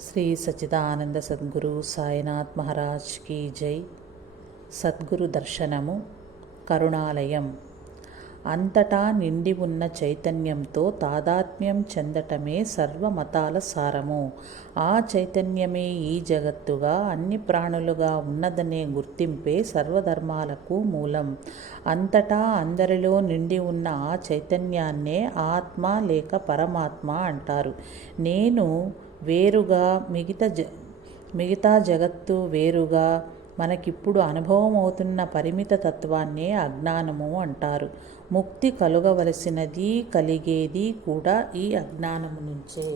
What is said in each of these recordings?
శ్రీ సచిదానంద సద్గురు సాయినాథ్ మహారాజ్ కీ జై. సద్గురు దర్శనము కరుణాలయం. అంతటా నిండి ఉన్న చైతన్యంతో తాదాత్మ్యం చెందటమే సర్వమతాల సారము. ఆ చైతన్యమే ఈ జగత్తుగా అన్ని ప్రాణులుగా ఉన్నదనే గుర్తింపే సర్వధర్మాలకు మూలం. అంతటా అందరిలో నిండి ఉన్న ఆ చైతన్యాన్నే ఆత్మ లేక పరమాత్మ అంటారు. నేను వేరుగా మిగతా జ మిగతా జగత్తు వేరుగా మనకిప్పుడు అనుభవం అవుతున్న పరిమిత తత్వాన్నే అజ్ఞానము అంటారు. ముక్తి కలుగవలసినది కలిగేది కూడా ఈ అజ్ఞానము నుంచే.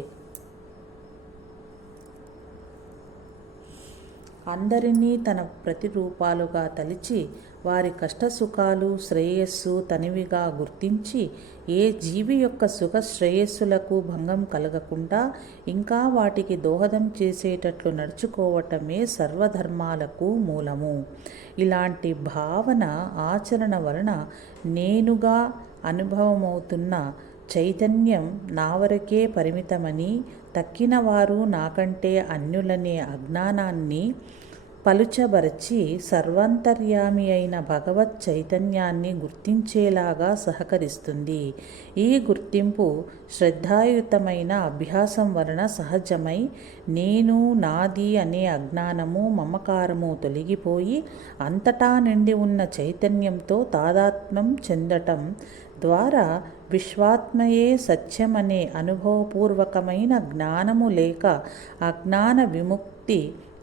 అందరినీ తన ప్రతిరూపాలుగా తలిచి వారి కష్టసుఖాలు శ్రేయస్సు తనివిగా గుర్తించి ఏ జీవి యొక్క సుఖ శ్రేయస్సులకు భంగం కలగకుండా ఇంకా వాటికి దోహదం చేసేటట్లు నడుచుకోవటమే సర్వధర్మాలకు మూలము. ఇలాంటి భావన ఆచరణ వలన నేనుగా అనుభవమవుతున్న చైతన్యం నా వరకే పరిమితమని తక్కిన వారు నాకంటే అన్యులనే అజ్ఞానాన్ని పలుచబరచి సర్వాంతర్యామి అయిన భగవత్ చైతన్యాన్ని గుర్తించేలాగా సహకరిస్తుంది. ఈ గుర్తింపు శ్రద్ధాయుతమైన అభ్యాసం వలన సహజమై నేను నాది అనే అజ్ఞానము మమకారము తొలగిపోయి అంతటా నిండి ఉన్న చైతన్యంతో తాదాత్మ్యం చెందటం ద్వారా విశ్వాత్మయే సత్యమనే అనుభవపూర్వకమైన జ్ఞానము లేక అజ్ఞాన విముక్తి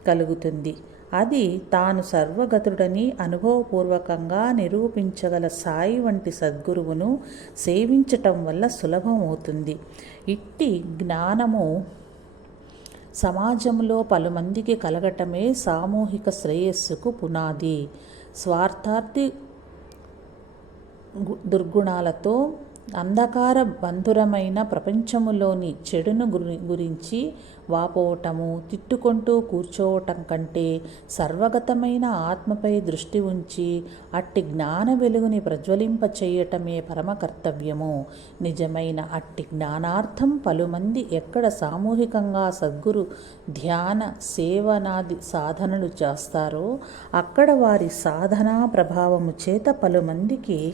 కలుగుతుంది. అది తాను సర్వగతుడని అనుభవపూర్వకంగా నిరూపించగల సాయి వంటి సద్గురువును సేవించటం వల్ల సులభమవుతుంది. ఇట్టి జ్ఞానము సమాజంలో పలుమందికి కలగటమే సామూహిక శ్రేయస్సుకు పునాది. స్వార్థార్థి దుర్గుణాలతో అంధకార బంధురమైన ప్రపంచములోని చెడును గురించి వాపోవటము తిట్టుకుంటూ కూర్చోవటం కంటే సర్వగతమైన ఆత్మపై దృష్టి ఉంచి అట్టి జ్ఞాన వెలుగుని ప్రజ్వలింప చేయటమే పరమ కర్తవ్యము. నిజమైన అట్టి జ్ఞానార్థం పలుమంది ఎక్కడ సామూహికంగా సద్గురు ధ్యాన సేవనాది సాధనలు చేస్తారో అక్కడ వారి సాధనా ప్రభావము చేత పలుమందికి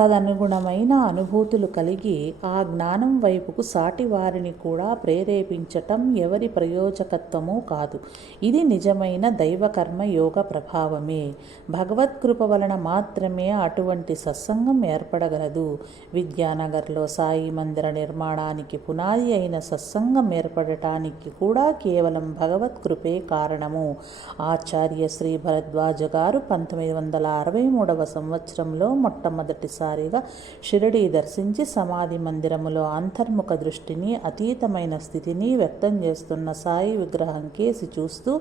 తదనుగుణమైన అనుభూతులు కలిగి ఆ జ్ఞానం వైపుకు సాటి వారిని కూడా ప్రేరేపించటం ఎవరి ప్రయోజకత్వము కాదు. ఇది నిజమైన దైవకర్మ యోగ ప్రభావమే. భగవత్కృప వలన మాత్రమే అటువంటి సత్సంగం ఏర్పడగలదు. విద్యానగర్లో సాయి మందిర నిర్మాణానికి పునాది అయిన సత్సంగం ఏర్పడటానికి కూడా కేవలం భగవత్కృపే కారణము. ఆచార్య శ్రీ భరద్వాజ గారు పంతొమ్మిది వందల అరవై మూడవ సంవత్సరంలో మొట్టమొదటి మొదటిసారిగా షిరడి దర్శించి సమాధి మందిరములో అంతర్ముఖ దృష్టిని అతీతమైన స్థితిని వ్యక్తం చేస్తున్న సాయి విగ్రహం కేసి చూస్తూ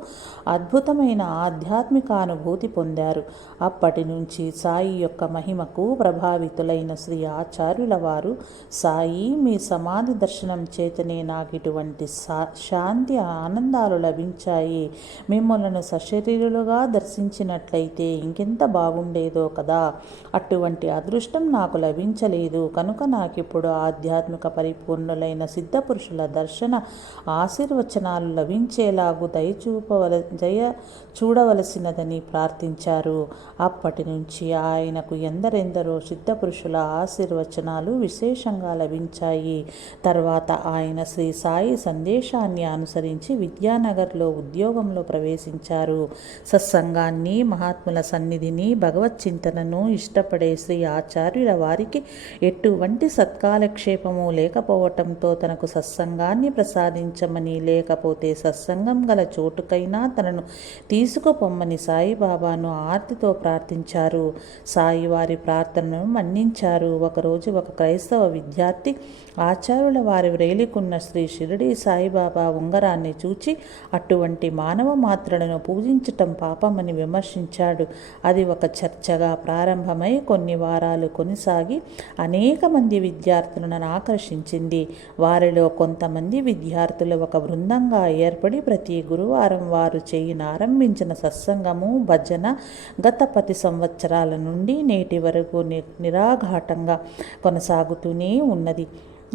అద్భుతమైన ఆధ్యాత్మికానుభూతి పొందారు. అప్పటి నుంచి సాయి యొక్క మహిమకు ప్రభావితులైన శ్రీ ఆచార్యుల వారు సాయి మీ సమాధి దర్శనం చేతనే నాకు ఇటువంటి శాంతి ఆనందాలు లభించాయి. మిమ్మల్ని సశరీరులుగా దర్శించినట్లయితే ఇంకెంత బాగుండేదో కదా. అటువంటి అదృష్టం నాకు లభించలేదు. కనుక నాకిప్పుడు ఆధ్యాత్మిక పరిపూర్ణులైన సిద్ధపురుషుల దర్శన ఆశీర్వచనాలు లభించేలాగు దయచూపవల జయ చూడవలసినదని ప్రార్థించారు. అప్పటి నుంచి ఆయనకు ఎందరెందరో సిద్ధపురుషుల ఆశీర్వచనాలు విశేషంగా లభించాయి. తర్వాత ఆయన శ్రీ సాయి సందేశాన్ని అనుసరించి విద్యానగర్లో ఉద్యోగంలో ప్రవేశించారు. సత్సంగాన్ని మహాత్ముల సన్నిధిని భగవత్ చింతనను ఇష్టపడే శ్రీ ఆచార్యుల వారికి ఎటువంటి సత్కాలక్షేపము లేకపోవటంతో తనకు సత్సంగాన్ని ప్రసాదించమని లేకపోతే సత్సంగం గల చోటుకైనా తనను తీసుకుపొమ్మని సాయిబాబాను ఆర్తితో ప్రార్థించారు. సాయి వారి ప్రార్థనను మన్నించారు. ఒకరోజు ఒక క్రైస్తవ విద్యార్థి ఆచార్యుల వారి వ్రేలికున్న శ్రీ షిరిడి సాయిబాబా ఉంగరాన్ని చూచి అటువంటి మానవ మాత్రలను పూజించటం పాపమని విమర్శించాడు. అది ఒక చర్చగా ప్రారంభమై కొన్ని వారాలు వారు కొనసాగి అనేక మంది విద్యార్థులను ఆకర్షించింది. వారిలో కొంతమంది విద్యార్థులు ఒక బృందంగా ఏర్పడి ప్రతి గురువారం వారు చేయని ఆరంభించిన సత్సంగము భజన గత పది సంవత్సరాల నుండి నేటి వరకు ని నిరాఘాటంగా కొనసాగుతూనే ఉన్నది.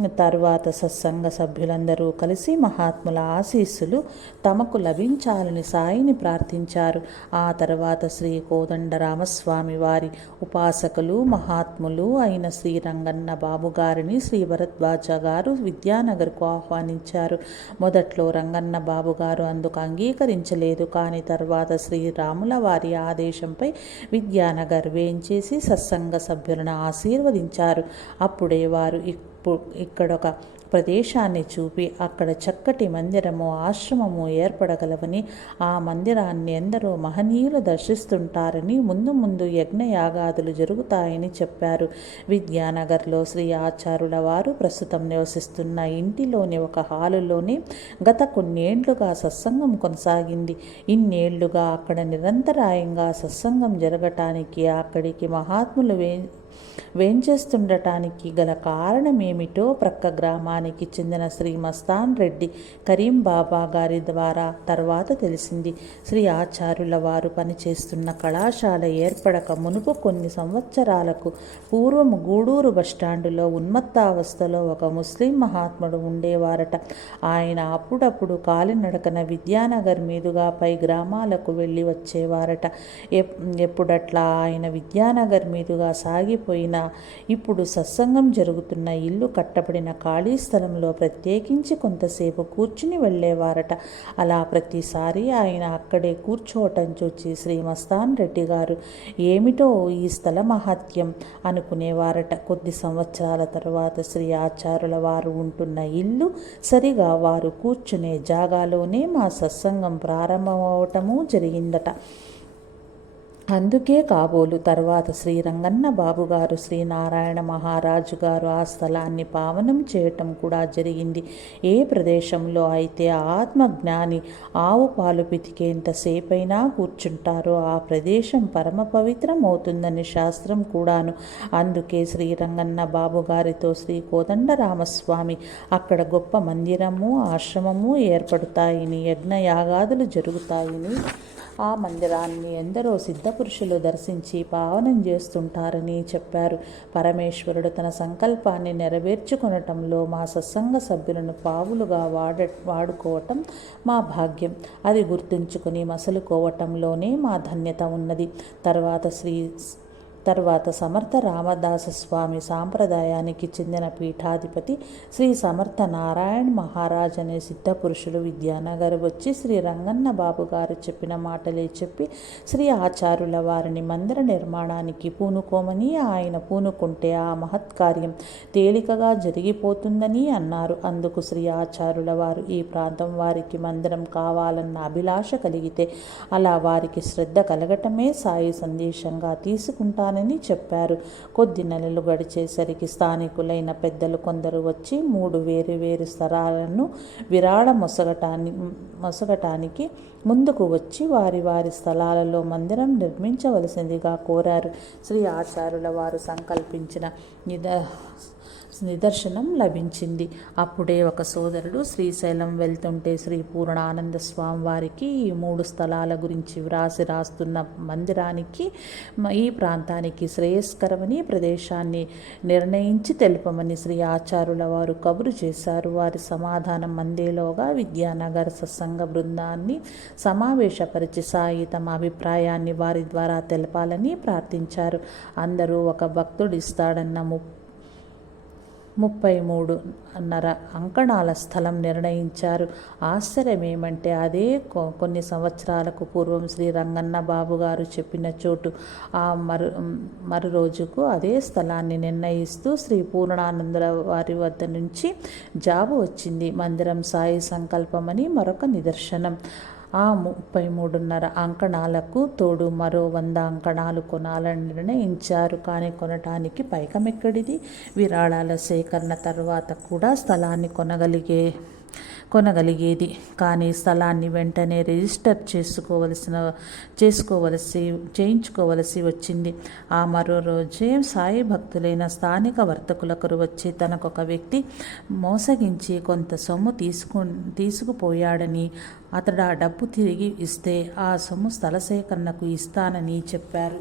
తర్వాత సత్సంగ సభ్యులందరూ కలిసి మహాత్ముల ఆశీస్సులు తమకు లభించాలని సాయిని ప్రార్థించారు. ఆ తర్వాత శ్రీ కోదండరామస్వామి వారి ఉపాసకులు మహాత్ములు అయిన శ్రీ రంగన్న బాబు గారిని శ్రీ భరద్వాజ గారు విద్యానగర్కు ఆహ్వానించారు. మొదట్లో రంగన్న బాబు గారు అందుకు అంగీకరించలేదు. కానీ తర్వాత శ్రీరాముల వారి ఆదేశంపై విద్యానగర్ వేయించేసి సత్సంగ సభ్యులను ఆశీర్వదించారు. అప్పుడే వారు ఇక్కడ ఒక ప్రదేశాన్ని చూపి అక్కడ చక్కటి మందిరము ఆశ్రమము ఏర్పడగలవని ఆ మందిరాన్ని ఎందరో మహనీయులు దర్శిస్తుంటారని ముందు ముందు యజ్ఞయాగాదులు జరుగుతాయని చెప్పారు. విద్యానగర్లో శ్రీ ఆచారుల వారు ప్రస్తుతం నివసిస్తున్న ఇంటిలోని ఒక హాలులోనే గత కొన్నేళ్ళుగా సత్సంగం కొనసాగింది. ఇన్నేళ్ళుగా అక్కడ నిరంతరాయంగా సత్సంగం జరగటానికి అక్కడికి మహాత్ములు వే వేంచేస్తుండటానికి గల కారణమేమిటో ప్రక్క గ్రామానికి చెందిన శ్రీ మస్తాన్ రెడ్డి కరీం బాబా గారి ద్వారా తర్వాత తెలిసింది. శ్రీ ఆచార్యుల వారు పనిచేస్తున్న కళాశాల ఏర్పడక మునుపు కొన్ని సంవత్సరాలకు పూర్వం గూడూరు బస్టాండులో ఉన్మత్తావస్థలో ఒక ముస్లిం మహాత్ముడు ఉండేవారట. ఆయన అప్పుడప్పుడు కాలినడకన విద్యానగర్ మీదుగా పై గ్రామాలకు వెళ్ళి వచ్చేవారట. ఎప్- ఎప్పుడట్లా ఆయన విద్యానగర్ మీదుగా సాగి సాగిపోయిన ఇప్పుడు సత్సంగం జరుగుతున్న ఇల్లు కట్టబడిన ఖాళీ స్థలంలో ప్రత్యేకించి కొంతసేపు కూర్చుని వెళ్ళేవారట. అలా ప్రతిసారి ఆయన అక్కడే కూర్చోవటం చూచి శ్రీ మస్తాన్ రెడ్డి గారు ఏమిటో ఈ స్థల మహత్యం అనుకునేవారట. కొద్ది సంవత్సరాల తరువాత శ్రీ ఆచారుల వారు ఉంటున్న ఇల్లు సరిగా వారు కూర్చునే జాగాలోనే మా సత్సంగం ప్రారంభమవటము జరిగిందట. అందుకే కాబోలు తర్వాత శ్రీరంగన్న బాబుగారు శ్రీనారాయణ మహారాజు గారు ఆ స్థలాన్ని పావనం చేయటం కూడా జరిగింది. ఏ ప్రదేశంలో అయితే ఆత్మజ్ఞాని ఆవు పాలు పితికేంతసేపైనా కూర్చుంటారో ఆ ప్రదేశం పరమ పవిత్రమవుతుందని శాస్త్రం కూడాను. అందుకే శ్రీరంగన్న బాబు గారితో శ్రీ కోదండరామస్వామి అక్కడ గొప్ప మందిరము ఆశ్రమము ఏర్పడతాయని యజ్ఞయాగాదులు జరుగుతాయని ఆ మందిరాన్ని ఎందరో సిద్ధపురుషులు దర్శించి పావనం చేస్తుంటారని చెప్పారు. పరమేశ్వరుడు తన సంకల్పాన్ని నెరవేర్చుకొనటంలో మా సత్సంగ సభ్యులను పావులుగా వాడ వాడుకోవటం మా భాగ్యం. అది గుర్తుంచుకుని మసలుకోవటంలోనే మా ధన్యత ఉన్నది. తర్వాత శ్రీ తర్వాత సమర్థ రామదాస స్వామి సాంప్రదాయానికి చెందిన పీఠాధిపతి శ్రీ సమర్థ నారాయణ్ మహారాజ్ అనే సిద్ధపురుషులు విద్యానగర్ వచ్చి శ్రీ రంగన్న బాబు గారు చెప్పిన మాటలే చెప్పి శ్రీ ఆచారుల వారిని మందిర నిర్మాణానికి పూనుకోమని ఆయన పూనుకుంటే ఆ మహత్కార్యం తేలికగా జరిగిపోతుందని అన్నారు. అందుకు శ్రీ ఆచారుల వారు ఈ ప్రాంతం వారికి మందిరం కావాలన్న అభిలాష కలిగితే అలా వారికి శ్రద్ధ కలగటమే సాయి సందేశంగా తీసుకుంటానని చెప్పారు. కొద్ది నెలలు గడిచేసరికి స్థానికులైన పెద్దలు కొందరు వచ్చి మూడు వేరు వేరు స్థలాలను విరాళ మొసగటాని మొసగటానికి ముందుకు వచ్చి వారి వారి స్థలాలలో మందిరం నిర్మించవలసిందిగా కోరారు. శ్రీ ఆచారుల వారు సంకల్పించిన నిద నిదర్శనం లభించింది. అప్పుడే ఒక సోదరుడు శ్రీశైలం వెళ్తుంటే శ్రీ పూర్ణానంద స్వామి వారికి ఈ మూడు స్థలాల గురించి వ్రాసి రాస్తున్న మందిరానికి ఈ ప్రాంతానికి శ్రేయస్కరమని ప్రదేశాన్ని నిర్ణయించి తెలుపమని శ్రీ ఆచారుల వారు కబురు చేశారు. వారి సమాధానం అందేలోగా విద్యానగర్ సత్సంగ బృందాన్ని సమావేశపరిచి సాయి తమ అభిప్రాయాన్ని వారి ద్వారా తెలపాలని ప్రార్థించారు. అందరూ ఒక భక్తుడు ఇస్తాడన్న ముప్పై మూడు అన్నర అంకణాల స్థలం నిర్ణయించారు. ఆశ్చర్యం ఏమంటే అదే కొ- కొన్ని సంవత్సరాలకు పూర్వం శ్రీ రంగన్న బాబు గారు చెప్పిన చోటు. ఆ మరు మరు రోజుకు అదే స్థలాన్ని నిర్ణయిస్తూ శ్రీ పూర్ణానందుల వారి వద్ద నుంచి జాబు వచ్చింది. మందిరం సాయి సంకల్పమని మరొక నిదర్శనం. ఆ ముప్పై మూడున్నర అంకణాలకు తోడు మరో వంద అంకణాలు కొనాలని నిర్ణయించారు. కానీ కొనటానికి పైకం ఎక్కడిది విరాళాల సేకరణ తర్వాత కూడా స్థలాన్ని కొనగలిగే కొనగలిగేది. కానీ స్థలాన్ని వెంటనే రిజిస్టర్ చేసుకోవలసిన చేసుకోవలసి చేయించుకోవలసి వచ్చింది. ఆ మరో రోజే సాయి భక్తులైన స్థానిక వర్తకులకరు వచ్చి తనకొక వ్యక్తి మోసగించి కొంత సొమ్ము తీసుకు తీసుకుపోయాడని అతడు ఆ డబ్బు తిరిగి ఇస్తే ఆ సొమ్ము స్థల సేకరణకు ఇస్తానని చెప్పారు.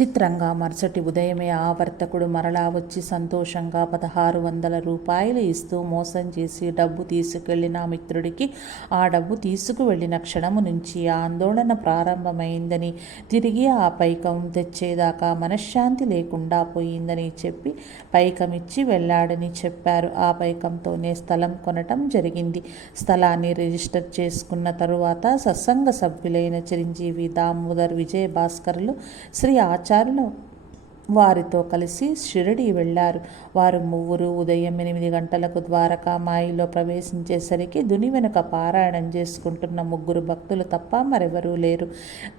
చిత్రంగా మరుసటి ఉదయమే ఆ వర్తకుడు మరలా వచ్చి సంతోషంగా పదహారు వందల రూపాయలు ఇస్తూ మోసం చేసి డబ్బు తీసుకెళ్ళిన మిత్రుడికి ఆ డబ్బు తీసుకువెళ్ళిన క్షణము నుంచి ఆందోళన ప్రారంభమైందని తిరిగి ఆ పైకం తెచ్చేదాకా మనశ్శాంతి లేకుండా పోయిందని చెప్పి పైకమిచ్చి వెళ్ళాడని చెప్పారు. ఆ పైకంతోనే స్థలం కొనటం జరిగింది. స్థలాన్ని రిజిస్టర్ చేసుకున్న తరువాత సత్సంగ సభ్యులైన చిరంజీవి దామోదర్ విజయ భాస్కర్లు శ్రీ ఆచార్యులు. వారితో కలిసి షిరిడి వెళ్ళారు. వారు ముగ్గురు ఉదయం ఎనిమిది గంటలకు ద్వారకామాయిలో ప్రవేశించేసరికి దుని వెనుక పారాయణం చేసుకుంటున్న ముగ్గురు భక్తులు తప్ప మరెవరూ లేరు.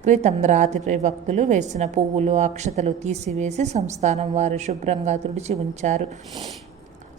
క్రితం రాత్రి భక్తులు వేసిన పువ్వులు అక్షతలు తీసివేసి సంస్థానం వారు శుభ్రంగా తుడిచి ఉంచారు.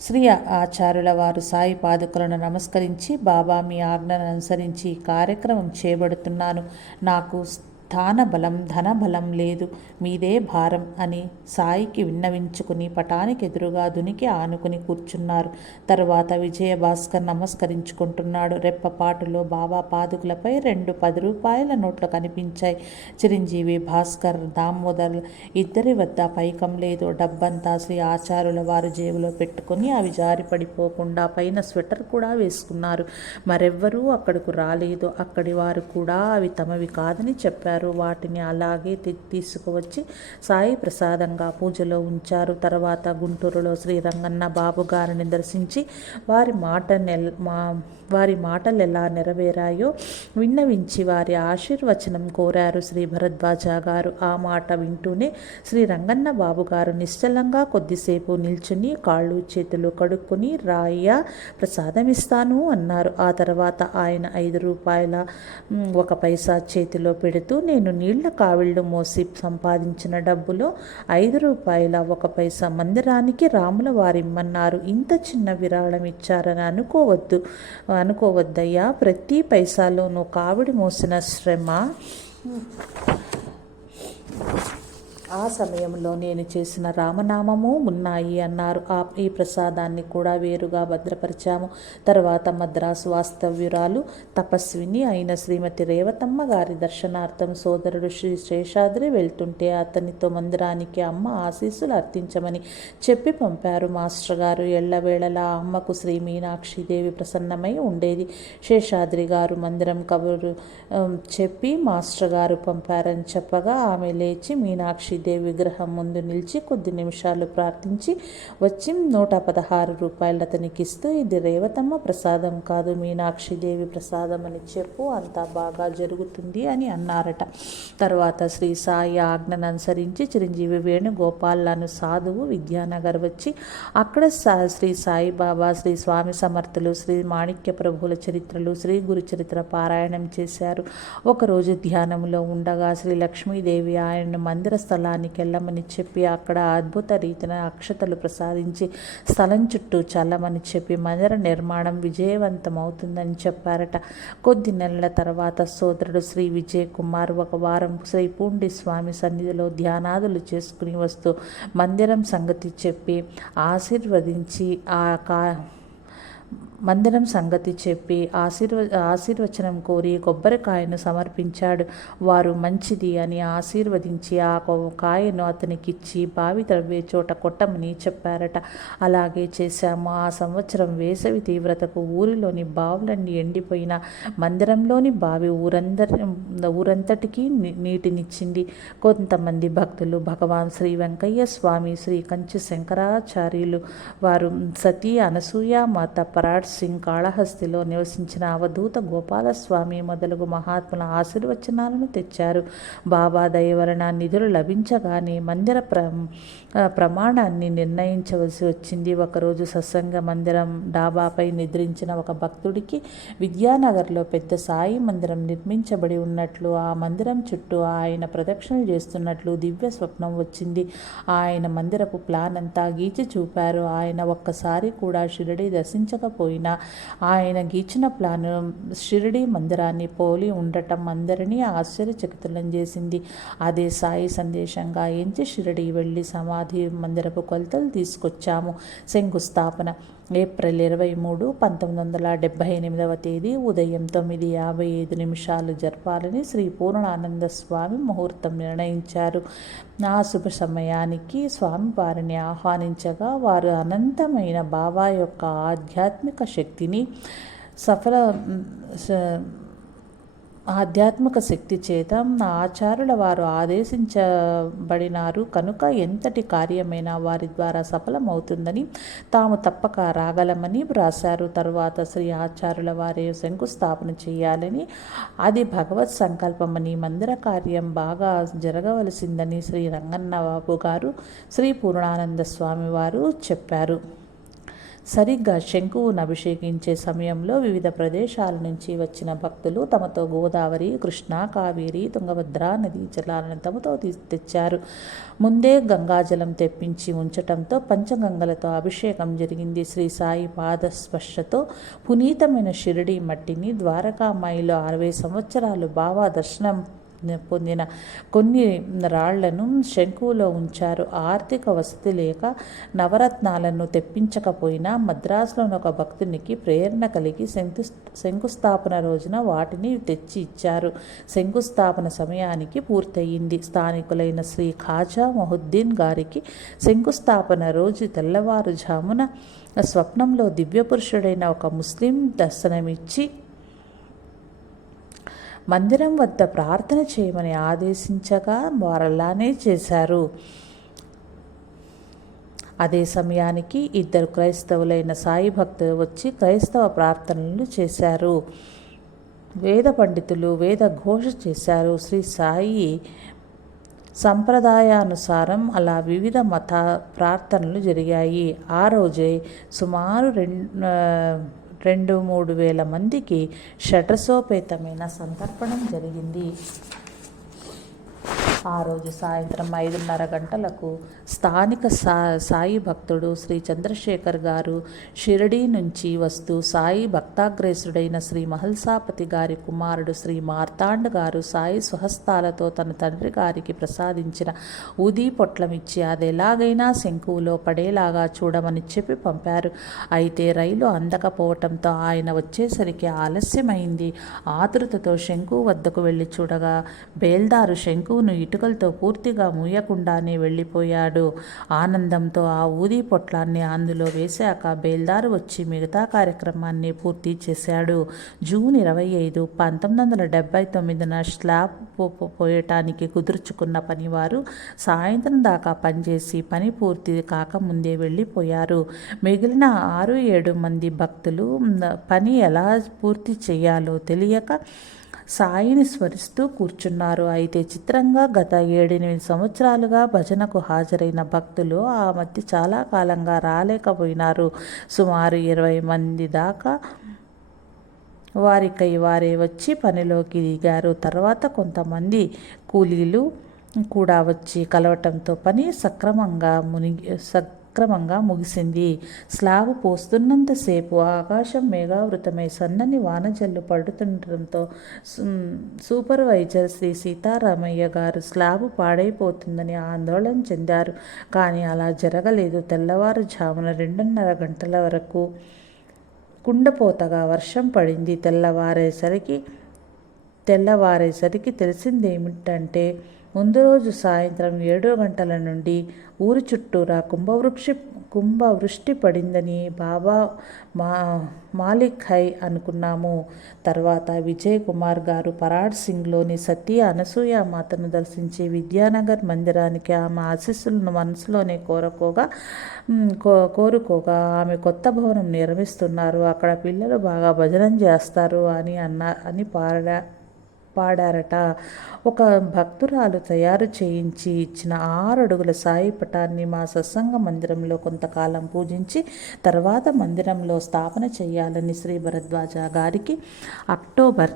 శ్రీ ఆచార్యుల వారు సాయి పాదుకులను నమస్కరించి బాబా మీ ఆజ్ఞను అనుసరించి ఈ కార్యక్రమం చేపడుతున్నాను. నాకు స్థాన ధనబలం ధన బలం లేదు. మీదే భారం అని సాయికి విన్నవించుకుని పటానికి ఎదురుగా దునికి ఆనుకుని కూర్చున్నారు. తర్వాత విజయ భాస్కర్ నమస్కరించుకుంటున్నాడు రెప్పపాటులో బాబా పాదుకులపై రెండు పది రూపాయల నోట్లు కనిపించాయి. చిరంజీవి భాస్కర్ దామోదర్ ఇద్దరి వద్ద పైకం లేదు. డబ్బంతా శ్రీ ఆచారుల వారు జేబులో పెట్టుకుని అవి జారి పడిపోకుండా పైన స్వెటర్ కూడా వేసుకున్నారు. మరెవ్వరూ అక్కడకు రాలేదు. అక్కడి వారు కూడా అవి తమవి కాదని చెప్పారు. వాటిని అలాగే తీసుకువచ్చి సాయి ప్రసాదంగా పూజలో ఉంచారు. తర్వాత గుంటూరులో శ్రీ రంగన్న బాబు గారిని దర్శించి వారి మాట నెల మా వారి మాటలు ఎలా నెరవేరాయో విన్నవించి వారి ఆశీర్వచనం కోరారు శ్రీ భరద్వాజ గారు. ఆ మాట వింటూనే శ్రీ రంగన్న బాబు గారు నిశ్చలంగా కొద్దిసేపు నిల్చుని కాళ్ళు చేతులు కడుక్కొని రాయ ప్రసాదం ఇస్తాను అన్నారు. ఆ తర్వాత ఆయన ఐదు రూపాయల ఒక పైసా చేతిలో పెడుతూ నేను నీళ్ళ కావిళ్ళు మోసి సంపాదించిన డబ్బులో ఐదు రూపాయల ఒక పైసా మందిరానికి రాముల వారిమ్మన్నారు. ఇంత చిన్న విరాళం ఇచ్చారని అనుకోవద్దు. అనుకోవద్దయ్యా ప్రతి పైసాలోనూ కావిడి మోసిన శ్రమ ఆ సమయంలో నేను చేసిన రామనామము ఉన్నాయి అన్నారు. ఆ ఈ ప్రసాదాన్ని కూడా వేరుగా భద్రపరిచాము. తర్వాత మద్రాసు వాస్తవ్యురాలు తపస్విని అయిన శ్రీమతి రేవతమ్మ గారి దర్శనార్థం సోదరుడు శ్రీ శేషాద్రి వెళ్తుంటే అతనితో మందిరానికి అమ్మ ఆశీస్సులు అర్థించమని చెప్పి పంపారు. మాస్టర్ గారు ఎళ్ళవేళలా అమ్మకు శ్రీ మీనాక్షిదేవి ప్రసన్నమై ఉండేది. శేషాద్రి గారు మందిరం కబురు చెప్పి మాస్టర్ గారు పంపారని చెప్పగా ఆమె లేచి మీనాక్షి దేవి విగ్రహం ముందు నిలిచి కొద్ది నిమిషాలు ప్రార్థించి వచ్చి నూట పదహారు రూపాయలు అతనికి ఇస్తూ ఇది రేవతమ్మ ప్రసాదం కాదు మీనాక్షిదేవి ప్రసాదం అని చెప్పు అంతా బాగా జరుగుతుంది అని అన్నారట. తర్వాత శ్రీ సాయి ఆజ్ఞను అనుసరించి చిరంజీవి వేణుగోపాలను సాధువు విద్యానగర్ వచ్చి అక్కడ శ్రీ సాయిబాబా శ్రీ స్వామి సమర్థులు శ్రీ మాణిక్య ప్రభువుల చరిత్రలు శ్రీ గురు చరిత్ర పారాయణం చేశారు. ఒకరోజు ధ్యానంలో ఉండగా శ్రీ లక్ష్మీదేవి ఆయన్ను మందిర స్థలం స్థలానికి వెళ్ళమని చెప్పి అక్కడ అద్భుత రీతిన అక్షతలు ప్రసాదించి స్థలం చుట్టూ చల్లమని చెప్పి మందిర నిర్మాణం విజయవంతం అవుతుందని చెప్పారట. కొద్ది నెలల తర్వాత సోదరుడు శ్రీ విజయ్ కుమార్ ఒక వారం శ్రీ పూండి స్వామి సన్నిధిలో ధ్యానాదులు చేసుకుని వస్తూ మందిరం సంగతి చెప్పి ఆశీర్వదించి ఆ కా మందిరం సంగతి చెప్పి ఆశీర్వ ఆశీర్వచనం కోరి కొబ్బరికాయను సమర్పించాడు. వారు మంచిది అని ఆశీర్వదించి ఆ కాయను అతనికిచ్చి బావి త్రవ్వే చోట కొట్టమని చెప్పారట. అలాగే చేశాము. ఆ సంవత్సరం వేసవి తీవ్రతకు ఊరిలోని బావులన్నీ ఎండిపోయిన మందిరంలోని బావి ఊరందరి ఊరంతటికీ నీటినిచ్చింది. కొంతమంది భక్తులు భగవాన్ శ్రీ వెంకయ్య స్వామి శ్రీ కంచి శంకరాచార్యులు వారు సతీ అనసూయ మాత పరాడ్స్ సింగ్ కాళహస్తిలో నివసించిన అవధూత గోపాలస్వామి మొదలగు మహాత్ముల ఆశీర్వచనాలను తెచ్చారు. బాబా దయవలన నిధులు లభించగానే మందిర ప్ర ప్రమాణాన్ని నిర్ణయించవలసి వచ్చింది. ఒకరోజు సత్సంగ మందిరం డాబాపై నిద్రించిన ఒక భక్తుడికి విద్యానగర్లో పెద్ద సాయి మందిరం నిర్మించబడి ఉన్నట్లు ఆ మందిరం చుట్టూ ఆయన ప్రదక్షిణలు చేస్తున్నట్లు దివ్య స్వప్నం వచ్చింది. ఆయన మందిరపు ప్లాన్ అంతా గీచి చూపారు ఆయన ఒక్కసారి కూడా షిరిడి పోయినా ఆయన గీచిన ప్లాన్ షిరిడి మందిరాన్ని పోలి ఉండటం అందరినీ ఆశ్చర్యచకితులం చేసింది. అదే సాయి సందేశంగా ఎంచి షిరిడి వెళ్ళి సమాధి మందిరపు కొలతలు తీసుకొచ్చాము. శంకుస్థాపన ఏప్రిల్ ఇరవై మూడు పంతొమ్మిది వందల డెబ్భై ఎనిమిదవ తేదీ ఉదయం తొమ్మిది యాభై ఐదు నిమిషాలు జరపాలని శ్రీ పూర్ణానంద స్వామి ముహూర్తం నిర్ణయించారు. ఆ శుభ సమయానికి స్వామి వారిని ఆహ్వానించగా వారు అనంతమైన బాబా యొక్క ఆధ్యాత్మిక శక్తిని సఫల ఆధ్యాత్మిక శక్తి చేత ఆచారుల వారు ఆదేశించబడినారు. కనుక ఎంతటి కార్యమైనా వారి ద్వారా సఫలమవుతుందని తాము తప్పక రాగలమని వ్రాశారు. తరువాత శ్రీ ఆచారుల వారి శంకుస్థాపన చేయాలని అది భగవత్ సంకల్పమని మందిర కార్యం బాగా జరగవలసిందని శ్రీ రంగన్న బాబు గారు శ్రీ పూర్ణానంద స్వామి వారు చెప్పారు. సరిగ్గా శంకువును అభిషేకించే సమయంలో వివిధ ప్రదేశాల నుంచి వచ్చిన భక్తులు తమతో గోదావరి కృష్ణ కావేరి తుంగభద్ర నదీ జలాలను తమతో తెచ్చారు. ముందే గంగాజలం తెప్పించి ఉంచటంతో పంచగంగలతో అభిషేకం జరిగింది. శ్రీ సాయి పాద స్పర్శతో పునీతమైన షిరిడి మట్టిని ద్వారకామాయిలో అరవై సంవత్సరాలు బావా దర్శనం పొందిన కొన్ని రాళ్ళను శంకువులో ఉంచారు. ఆర్థిక వసతి లేక నవరత్నాలను తెప్పించకపోయినా మద్రాసులోని ఒక భక్తునికి ప్రేరణ కలిగి శంకు శంకుస్థాపన రోజున వాటిని తెచ్చి ఇచ్చారు. శంకుస్థాపన సమయానికి పూర్తయింది. స్థానికులైన శ్రీ ఖాజా మొహుద్దీన్ గారికి శంకుస్థాపన రోజు తెల్లవారుజామున స్వప్నంలో దివ్యపురుషుడైన ఒక ముస్లిం దర్శనమిచ్చి మందిరం వద్ద ప్రార్థన చేయమని ఆదేశించగా వారలానే చేశారు. అదే సమయానికి ఇద్దరు క్రైస్తవులైన సాయి భక్తులు వచ్చి క్రైస్తవ ప్రార్థనలు చేశారు. వేద పండితులు వేద ఘోష చేశారు. శ్రీ సాయి సంప్రదాయానుసారం అలా వివిధ మత ప్రార్థనలు జరిగాయి. ఆ రోజే సుమారు రెండు రెండు మూడు వేల మందికి షటసోపేతమైన సంతర్పణం జరిగింది. ఆ రోజు సాయంత్రం ఐదున్నర గంటలకు స్థానిక సా సాయి భక్తుడు శ్రీ చంద్రశేఖర్ గారు షిరిడీ నుంచి వస్తూ సాయి భక్తాగ్రేసుడైన శ్రీ మహల్సాపతి గారి కుమారుడు శ్రీ మార్తాండ్ గారు సాయి స్వహస్తాలతో తన తండ్రి గారికి ప్రసాదించిన ఊదీ పొట్లమిచ్చి అది ఎలాగైనా శంకువులో పడేలాగా చూడమని చెప్పి పంపారు. అయితే రైలు అందకపోవటంతో ఆయన వచ్చేసరికి ఆలస్యమైంది. ఆతృతతో శంకు వద్దకు వెళ్ళి చూడగా బేల్దారు శంకువును వెంట్రుకలతో పూర్తిగా మూయకుండానే వెళ్ళిపోయాడు. ఆనందంతో ఆ ఊది పొట్లాన్ని అందులో వేశాక బేల్దారు వచ్చి మిగతా కార్యక్రమాన్ని పూర్తి చేశాడు. జూన్ ఇరవై ఐదు పంతొమ్మిది వందల డెబ్బై తొమ్మిదిన స్లాబ్ పోయటానికి కుదుర్చుకున్న పనివారు సాయంత్రం దాకా పనిచేసి పని పూర్తి కాకముందే వెళ్ళిపోయారు. మిగిలిన ఆరు ఏడు మంది భక్తులు పని ఎలా పూర్తి చేయాలో తెలియక సాయిని స్మరిస్తూ కూర్చున్నారు. అయితే చిత్రంగా గత ఏడెనిమిది సంవత్సరాలుగా భజనకు హాజరైన భక్తులు ఆ మధ్య చాలా కాలంగా రాలేకపోయినారు. సుమారు ఇరవై మంది దాకా వారికై వారే వచ్చి పనిలోకి దిగారు. తర్వాత కొంతమంది కూలీలు కూడా వచ్చి కలవటంతో పని సక్రమంగా మునిగి సక్ అక్రమంగా ముగిసింది. స్లాబ్ పోస్తున్నంతసేపు ఆకాశం మేఘావృతమై సన్నని వానజల్లు పడుతుండటంతో సూపర్వైజర్ శ్రీ సీతారామయ్య గారు స్లాబ్ పాడైపోతుందని ఆందోళన చెందారు. కానీ అలా జరగలేదు. తెల్లవారుజామున రెండున్నర గంటల వరకు కుండపోతగా వర్షం పడింది. తెల్లవారేసరికి తెల్లవారేసరికి తెలిసిందేమిటంటే ముందు రోజు సాయంత్రం ఏడు గంటల నుండి ఊరి చుట్టూరా కుంభవృక్షి కుంభవృష్టి పడిందని బాబా మా మాలిక్ హై అనుకున్నాము. తర్వాత విజయ్ కుమార్ గారు పరాడ్ సింగ్లోని సతీ అనసూయ మాతను దర్శించి విద్యానగర్ మందిరానికి ఆమె ఆశీస్సులను మనసులోనే కోరుకోగా కో కోరుకోగా ఆమె కొత్త భవనం నిర్మిస్తున్నారు. అక్కడ పిల్లలు బాగా భజనం చేస్తారు అని అన్న అని పాడా పాడారట ఒక భక్తురాలు తయారు చేయించి ఇచ్చిన ఆరు అడుగుల సాయి పటాన్ని మా సత్సంగ మందిరంలో కొంతకాలం పూజించి తర్వాత మందిరంలో స్థాపన చేయాలని శ్రీ భరద్వాజ గారికి అక్టోబర్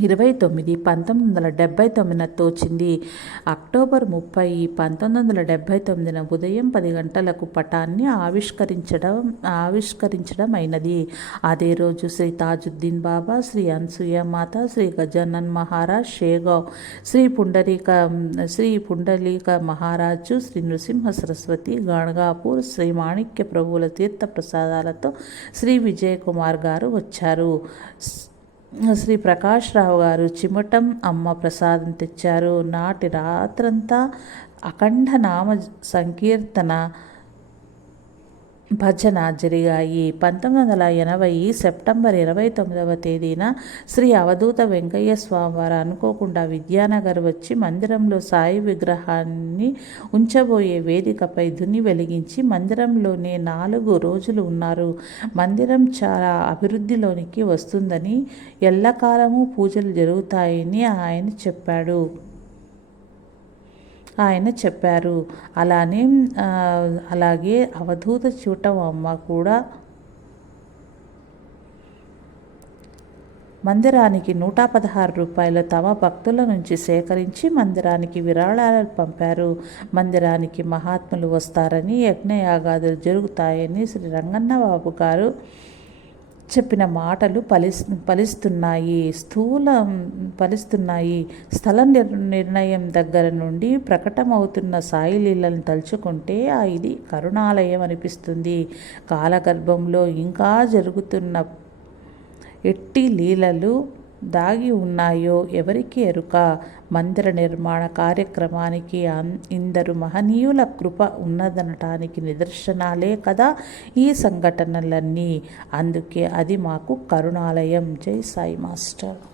ఇరవై తొమ్మిది పంతొమ్మిది వందల డెబ్భై తొమ్మిదిన తోచింది. అక్టోబర్ ముప్పై పంతొమ్మిది వందల డెబ్భై తొమ్మిదిన ఉదయం పది గంటలకు పటాన్ని ఆవిష్కరించడం ఆవిష్కరించడం అయినది అదే రోజు శ్రీ తాజుద్దీన్ బాబా శ్రీ అన్సూయ మాత శ్రీ గజానన్ మహారాజ్ షేగావ్ శ్రీ పుండరీక శ్రీ పుండలీక మహారాజు శ్రీ నృసింహ సరస్వతి గణగాపూర్ శ్రీ మాణిక్య ప్రభువుల తీర్థ ప్రసాదాలతో శ్రీ విజయ్ కుమార్ గారు వచ్చారు. శ్రీ ప్రకాష్ రావు గారు చిమటం అమ్మ ప్రసాదం తెచ్చారు. నాటి రాత్రంతా అఖండ నామ సంకీర్తన భజన జరిగాయి. పంతొమ్మిది వందల ఎనభై సెప్టెంబర్ ఇరవై తొమ్మిదవ తేదీన శ్రీ అవధూత వెంకయ్య స్వామి వారు అనుకోకుండా విద్యానగర్ వచ్చి మందిరంలో సాయి విగ్రహాన్ని ఉంచబోయే వేదికపై దుని వెలిగించి మందిరంలోనే నాలుగు రోజులు ఉన్నారు. మందిరం చాలా అభివృద్ధిలోనికి వస్తుందని ఎల్లకాలము పూజలు జరుగుతాయని ఆయన చెప్పాడు. ఆయన చెప్పారు. అలానే అలాగే అవధూత చూటమ్మ కూడా మందిరానికి నూట పదహారు రూపాయలు తమ భక్తుల నుంచి సేకరించి మందిరానికి విరాళాలు పంపారు. మందిరానికి మహాత్ములు వస్తారని యజ్ఞయాగాదులు జరుగుతాయని శ్రీ రంగన్న బాబు గారు చెప్పిన మాటలు ఫలి ఫలిస్తున్నాయి స్థూల ఫలిస్తున్నాయి స్థల నిర్ణయం దగ్గర నుండి ప్రకటమవుతున్న సాయి లీలను తలుచుకుంటే ఇది కరుణాలయం అనిపిస్తుంది. కాలగర్భంలో ఇంకా జరుగుతున్న ఎట్టి లీలలు దాగి ఉన్నాయో ఎవరికి ఎరుక? మందిర నిర్మాణ కార్యక్రమానికి ఇందరు మహనీయుల కృప ఉన్నదనటానికి నిదర్శనాలే కదా ఈ సంఘటనలన్నీ. అందుకే అది మాకు కరుణాలయం. జై సాయి మాస్టర్.